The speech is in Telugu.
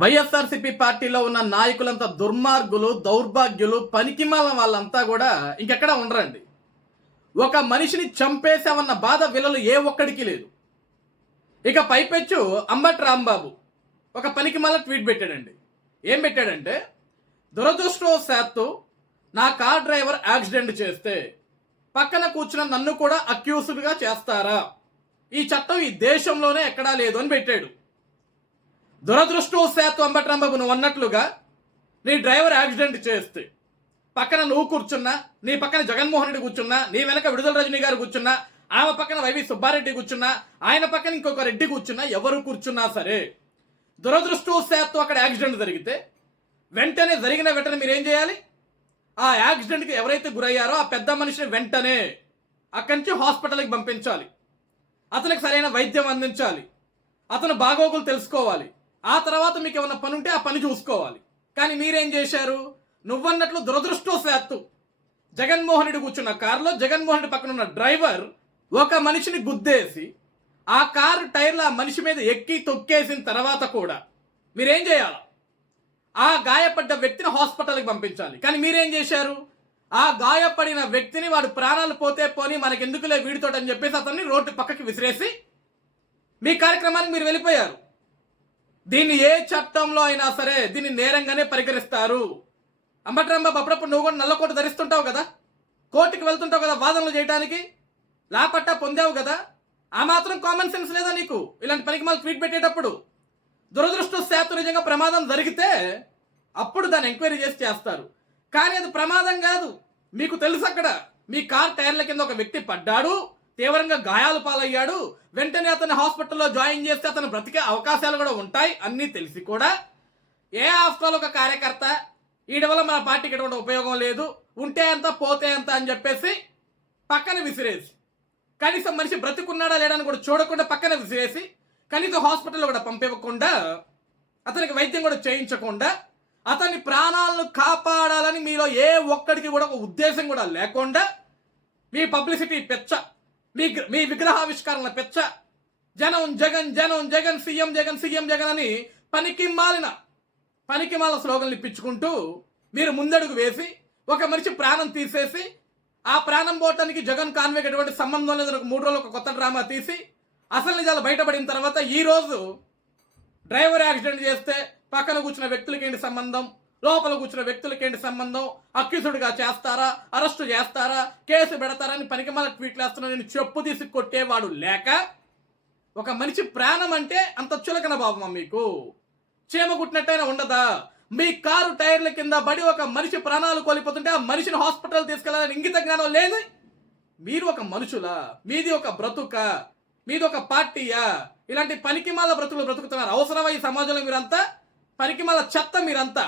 వైఎస్ఆర్సీపీ పార్టీలో ఉన్న నాయకులంతా దుర్మార్గులు, దౌర్భాగ్యులు, పనికిమాల వాళ్ళంతా కూడా ఇంకెక్కడ ఉండరండి. ఒక మనిషిని చంపేశామన్న బాధ వీళ్ళలో ఏ ఒక్కడికి లేదు. ఇక పైపెచ్చు అంబటి రాంబాబు ఒక పనికిమాల ట్వీట్ పెట్టాడండి. ఏం పెట్టాడంటే, దురదృష్టవశాత్తు నా కార్ డ్రైవర్ యాక్సిడెంట్ చేస్తే పక్కన కూర్చున్న నన్ను కూడా అక్యూజ్డ్గా చేస్తారా? ఈ చట్టం ఈ దేశంలోనే ఎక్కడా లేదు అని పెట్టాడు. దురదృష్టవశాత్తు అంబటి రాంబాబు నువ్వు అన్నట్లుగా నీ డ్రైవర్ యాక్సిడెంట్ చేస్తే పక్కన నువ్వు కూర్చున్నా, నీ పక్కన జగన్మోహన్ రెడ్డి కూర్చున్నా, నీ వెనక విడుదల రజనీ గారు కూర్చున్నా, ఆమె పక్కన వైవి సుబ్బారెడ్డి కూర్చున్నా, ఆయన పక్కన ఇంకొక రెడ్డి కూర్చున్నా, ఎవరు కూర్చున్నా సరే దురదృష్టవశాత్తు అక్కడ యాక్సిడెంట్ జరిగితే వెంటనే మీరు ఏం చేయాలి? ఆ యాక్సిడెంట్కి ఎవరైతే గురయ్యారో ఆ పెద్ద మనిషిని వెంటనే అక్కడి నుంచి హాస్పిటల్కి పంపించాలి. అతనికి సరైన వైద్యం అందించాలి. అతను బాగోగులు తెలుసుకోవాలి. ఆ తర్వాత మీకు ఏమైనా పని ఉంటే ఆ పని చూసుకోవాలి. కానీ మీరేం చేశారు? నువ్వన్నట్లు దురదృష్టవశాత్తు జగన్మోహన్ రెడ్డి కూర్చున్న కారులో జగన్మోహన్ రెడ్డి పక్కన ఉన్న డ్రైవర్ ఒక మనిషిని గుద్దేసి ఆ కారు టైర్లు ఆ మనిషి మీద ఎక్కి తొక్కేసిన తర్వాత కూడా మీరేం చేయాలి? ఆ గాయపడ్డ వ్యక్తిని హాస్పిటల్కి పంపించాలి. కానీ మీరేం చేశారు? ఆ గాయపడిన వ్యక్తిని వాడు ప్రాణాలు పోతే పోని మనకెందుకులే వీడితోటని చెప్పేసి అతన్ని రోడ్డు పక్కకి విసిరేసి మీ కార్యక్రమానికి మీరు వెళ్ళిపోయారు. దీన్ని ఏ చట్టంలో అయినా సరే దీన్ని నేరంగానే పరిగణిస్తారు. అంబటి రాంబాబు అప్పుడప్పుడు నువ్వు కూడా నల్లకోట ధరిస్తుంటావు కదా, కోర్టుకి వెళ్తుంటావు కదా వాదనలు చేయడానికి, లాపట్టా పొందావు కదా. ఆ మాత్రం కామన్ సెన్స్ లేదా నీకు? ఇలాంటి పనికి మళ్ళీ ట్వీట్ పెట్టేటప్పుడు దురదృష్టవశాత్తు నిజంగా ప్రమాదం జరిగితే అప్పుడు దాన్ని ఎంక్వైరీ చేసి చేస్తారు. కానీ అది ప్రమాదం కాదు. మీకు తెలుసు అక్కడ మీ కార్ టైర్ల కింద ఒక వ్యక్తి పడ్డాడు, తీవ్రంగా గాయాలు పాలయ్యాడు, వెంటనే అతన్ని హాస్పిటల్లో జాయిన్ చేస్తే అతను బ్రతికే అవకాశాలు కూడా ఉంటాయి అన్నీ తెలిసి కూడా ఏ హాస్పిటల్ ఒక కార్యకర్త వీడి వల్ల మన పార్టీకి ఎటువంటి ఉపయోగం లేదు, ఉంటే అంత పోతే అంత అని చెప్పేసి పక్కన విసిరేసి, కనీసం మనిషి బ్రతికున్నాడా లేడని కూడా చూడకుండా పక్కన విసిరేసి, కనీసం హాస్పిటల్లో కూడా పంపివ్వకుండా, అతనికి వైద్యం కూడా చేయించకుండా, అతని ప్రాణాలను కాపాడాలని మీలో ఏ ఒక్కడికి కూడా ఒక ఉద్దేశం కూడా లేకుండా మీ పబ్లిసిటీ పెచ్చ, మీ విగ్రహావిష్కరణ పెచ్చ, జనం జగన్ జనం జగన్ సీఎం జగన్ సీఎం జగన్ అని పనికిమాల స్లోగన్లు ఇప్పించుకుంటూ మీరు ముందడుగు వేసి ఒక మనిషి ప్రాణం తీసేసి ఆ ప్రాణం పోవటానికి జగన్ కాన్వేకి ఎటువంటి సంబంధం లేదని ఒక 3 రోజులు ఒక కొత్త డ్రామా తీసి అసలు నిజాలు బయటపడిన తర్వాత ఈరోజు డ్రైవర్ యాక్సిడెంట్ చేస్తే పక్కన కూర్చున్న వ్యక్తులకి ఏంటి సంబంధం, లోపల కూర్చున్న వ్యక్తులకి ఏంటి సంబంధం, అక్యూజుడుగా చేస్తారా, అరెస్టు చేస్తారా, కేసు పెడతారా అని పనికిమాల ట్వీట్లు వేస్తున్నా నేను చెప్పు తీసి కొట్టేవాడు లేక, ఒక మనిషి ప్రాణం అంటే అంత చులకన భావమా మీకు? చీమ కుట్టినట్టయినా ఉండదా? మీ కారు టైర్ల కింద పడి ఒక మనిషి ప్రాణాలు కోల్పోతుంటే ఆ మనిషిని హాస్పిటల్ తీసుకెళ్లాలని ఇంగిత జ్ఞానం లేదు. మీరు ఒక మనుషులా? మీది ఒక బ్రతుక? మీది ఒక పార్టీయా? ఇలాంటి పనికిమాల బ్రతుకులు బ్రతుకుతున్నారు. అవసరమా ఈ సమాజంలో? మీరంతా పనికిమాల చెత్త మీరంతా.